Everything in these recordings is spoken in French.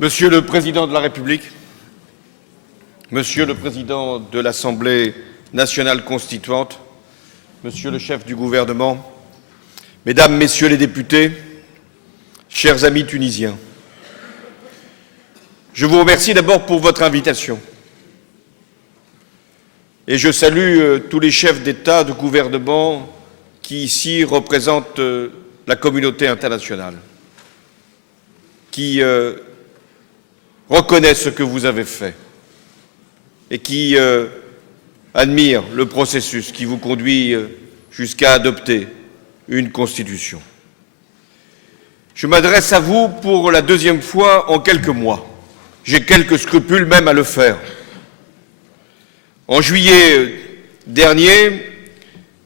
Monsieur le Président de la République, Monsieur le Président de l'Assemblée nationale constituante, Monsieur le chef du gouvernement, Mesdames, Messieurs les députés, chers amis tunisiens, je vous remercie d'abord pour votre invitation et je salue tous les chefs d'État, de gouvernement qui ici représentent la communauté internationale, qui reconnaissent ce que vous avez fait et qui admirent le processus qui vous conduit jusqu'à adopter une constitution. Je m'adresse à vous pour la deuxième fois en quelques mois. J'ai quelques scrupules même à le faire. En juillet dernier,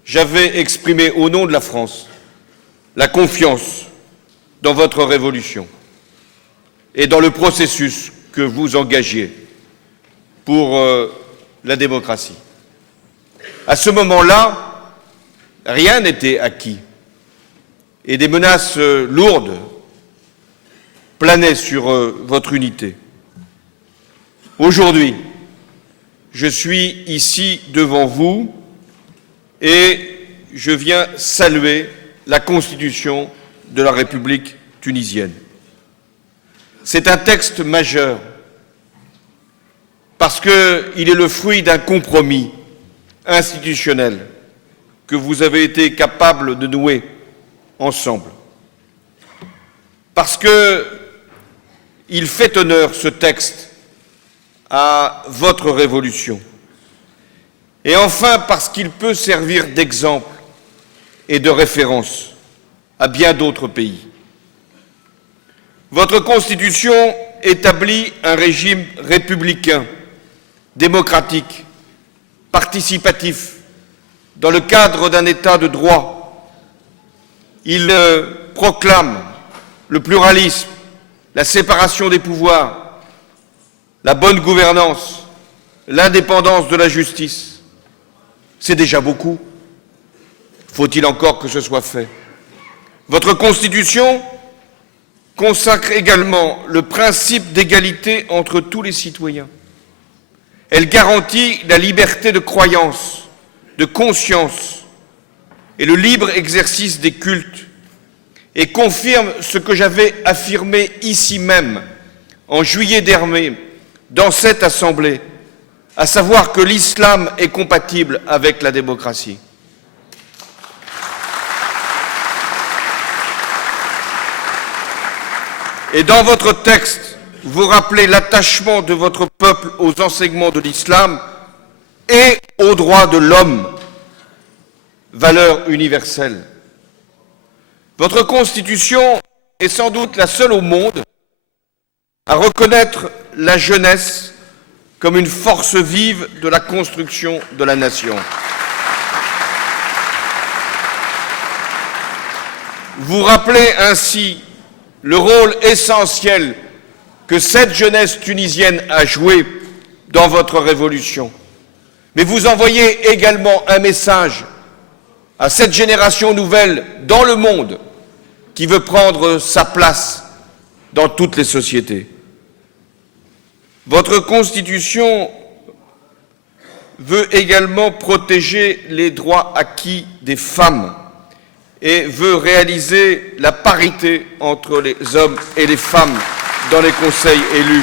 j'avais exprimé au nom de la France la confiance dans votre révolution et dans le processus que vous engagiez pour la démocratie. À ce moment-là, rien n'était acquis et des menaces lourdes planaient sur votre unité. Aujourd'hui, je suis ici devant vous et je viens saluer la Constitution de la République tunisienne. C'est un texte majeur parce qu'il est le fruit d'un compromis institutionnel que vous avez été capables de nouer ensemble. Parce qu'il fait honneur, ce texte, à votre révolution. Et enfin, parce qu'il peut servir d'exemple et de référence à bien d'autres pays. Votre Constitution établit un régime républicain, démocratique, participatif, dans le cadre d'un État de droit. Il proclame le pluralisme, la séparation des pouvoirs, la bonne gouvernance, l'indépendance de la justice. C'est déjà beaucoup. Faut-il encore que ce soit fait? Votre Constitution consacre également le principe d'égalité entre tous les citoyens. Elle garantit la liberté de croyance, de conscience et le libre exercice des cultes et confirme ce que j'avais affirmé ici même en juillet dernier dans cette Assemblée, à savoir que l'islam est compatible avec la démocratie. Et dans votre texte, vous rappelez l'attachement de votre peuple aux enseignements de l'islam et aux droits de l'homme, valeur universelle. Votre Constitution est sans doute la seule au monde à reconnaître la jeunesse comme une force vive de la construction de la nation. Vous rappelez ainsi le rôle essentiel que cette jeunesse tunisienne a joué dans votre révolution. Mais vous envoyez également un message à cette génération nouvelle dans le monde qui veut prendre sa place dans toutes les sociétés. Votre Constitution veut également protéger les droits acquis des femmes et veut réaliser la parité entre les hommes et les femmes dans les conseils élus.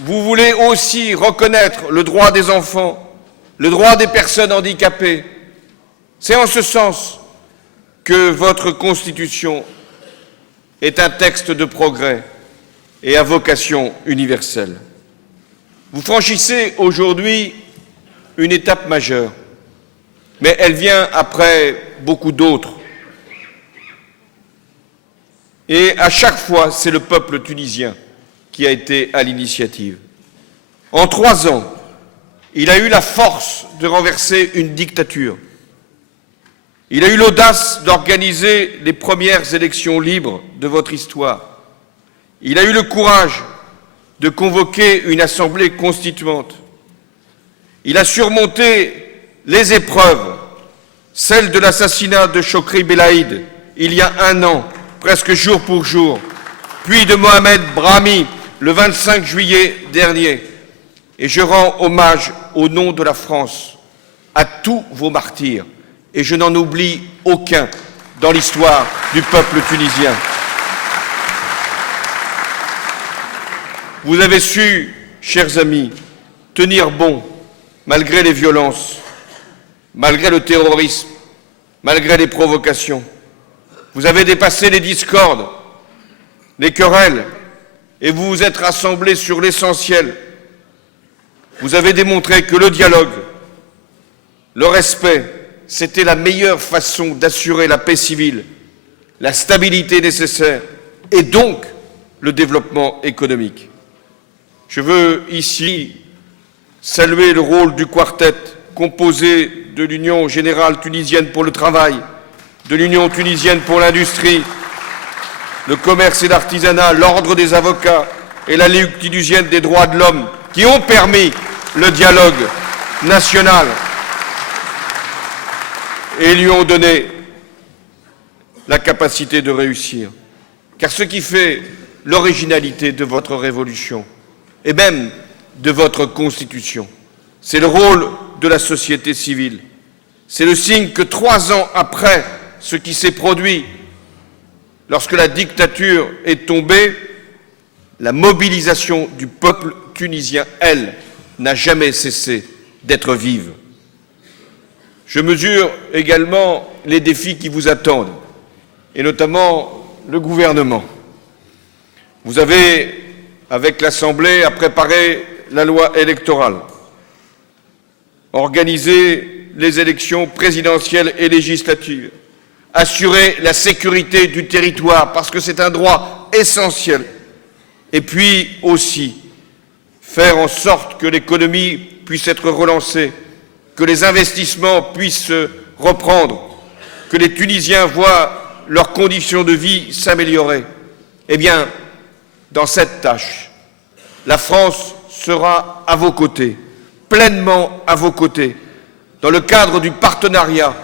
Vous voulez aussi reconnaître le droit des enfants, le droit des personnes handicapées. C'est en ce sens que votre Constitution est un texte de progrès et à vocation universelle. Vous franchissez aujourd'hui une étape majeure, mais elle vient après beaucoup d'autres. Et à chaque fois, c'est le peuple tunisien qui a été à l'initiative. En 3 ans, il a eu la force de renverser une dictature. Il a eu l'audace d'organiser les premières élections libres de votre histoire. Il a eu le courage de convoquer une assemblée constituante. Il a surmonté les épreuves, celle de l'assassinat de Chokri Belaïd il y a 1 an, presque jour pour jour, puis de Mohamed Brahmi le 25 juillet dernier. Et je rends hommage au nom de la France à tous vos martyrs, et je n'en oublie aucun dans l'histoire du peuple tunisien. Vous avez su, chers amis, tenir bon malgré les violences, malgré le terrorisme, malgré les provocations. Vous avez dépassé les discordes, les querelles, et vous vous êtes rassemblés sur l'essentiel. Vous avez démontré que le dialogue, le respect, c'était la meilleure façon d'assurer la paix civile, la stabilité nécessaire et donc le développement économique. Je veux ici saluer le rôle du quartet composé de l'Union générale tunisienne pour le travail, de l'Union tunisienne pour l'industrie, le commerce et l'artisanat, l'ordre des avocats et la Ligue tunisienne des droits de l'homme qui ont permis le dialogue national et lui ont donné la capacité de réussir. Car ce qui fait l'originalité de votre révolution et même de votre constitution, c'est le rôle de la société civile. C'est le signe que 3 ans après ce qui s'est produit lorsque la dictature est tombée, la mobilisation du peuple tunisien, elle, n'a jamais cessé d'être vive. Je mesure également les défis qui vous attendent, et notamment le gouvernement. Vous avez, avec l'Assemblée, à préparer la loi électorale, organiser les élections présidentielles et législatives, assurer la sécurité du territoire, parce que c'est un droit essentiel, et puis aussi faire en sorte que l'économie puisse être relancée, que les investissements puissent reprendre, que les Tunisiens voient leurs conditions de vie s'améliorer. Eh bien, dans cette tâche, la France sera à vos côtés, pleinement à vos côtés, dans le cadre du partenariat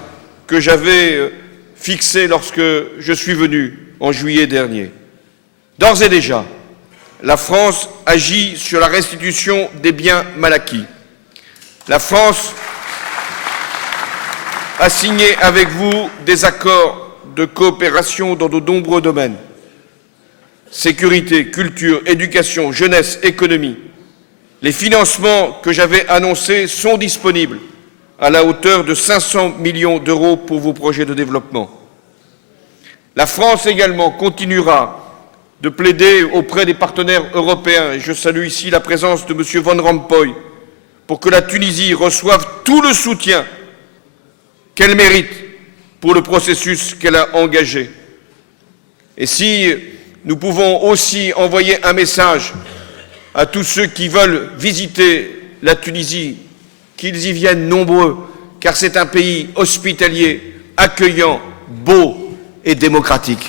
que j'avais fixé lorsque je suis venu en juillet dernier. D'ores et déjà, la France agit sur la restitution des biens mal acquis. La France a signé avec vous des accords de coopération dans de nombreux domaines. Sécurité, culture, éducation, jeunesse, économie. Les financements que j'avais annoncés sont disponibles à la hauteur de 500 millions d'euros pour vos projets de développement. La France également continuera de plaider auprès des partenaires européens, et je salue ici la présence de M. Van Rompuy, pour que la Tunisie reçoive tout le soutien qu'elle mérite pour le processus qu'elle a engagé. Et si nous pouvons aussi envoyer un message à tous ceux qui veulent visiter la Tunisie, qu'ils y viennent nombreux, car c'est un pays hospitalier, accueillant, beau et démocratique.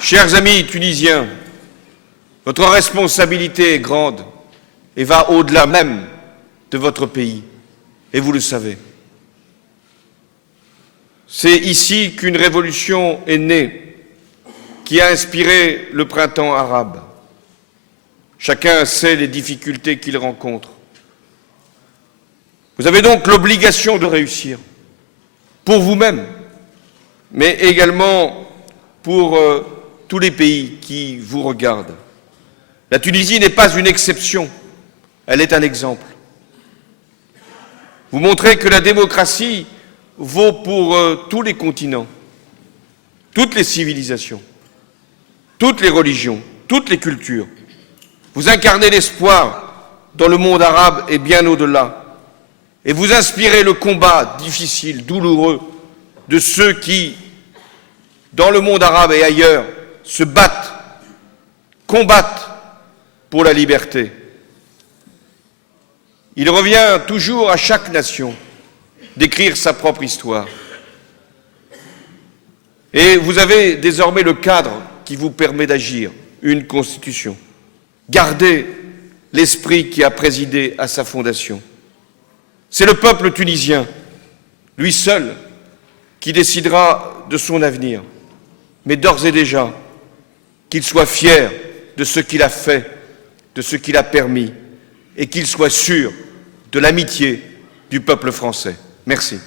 Chers amis tunisiens, votre responsabilité est grande et va au-delà même de votre pays, et vous le savez. C'est ici qu'une révolution est née, qui a inspiré le printemps arabe. Chacun sait les difficultés qu'il rencontre. Vous avez donc l'obligation de réussir, pour vous-même, mais également pour tous les pays qui vous regardent. La Tunisie n'est pas une exception, elle est un exemple. Vous montrez que la démocratie vaut pour tous les continents, toutes les civilisations, toutes les religions, toutes les cultures. Vous incarnez l'espoir dans le monde arabe et bien au-delà. Et vous inspirez le combat difficile, douloureux, de ceux qui, dans le monde arabe et ailleurs, se battent, combattent pour la liberté. Il revient toujours à chaque nation d'écrire sa propre histoire. Et vous avez désormais le cadre qui vous permet d'agir, une constitution. Gardez l'esprit qui a présidé à sa fondation. C'est le peuple tunisien, lui seul, qui décidera de son avenir. Mais d'ores et déjà, qu'il soit fier de ce qu'il a fait, de ce qu'il a permis, et qu'il soit sûr de l'amitié du peuple français. Merci.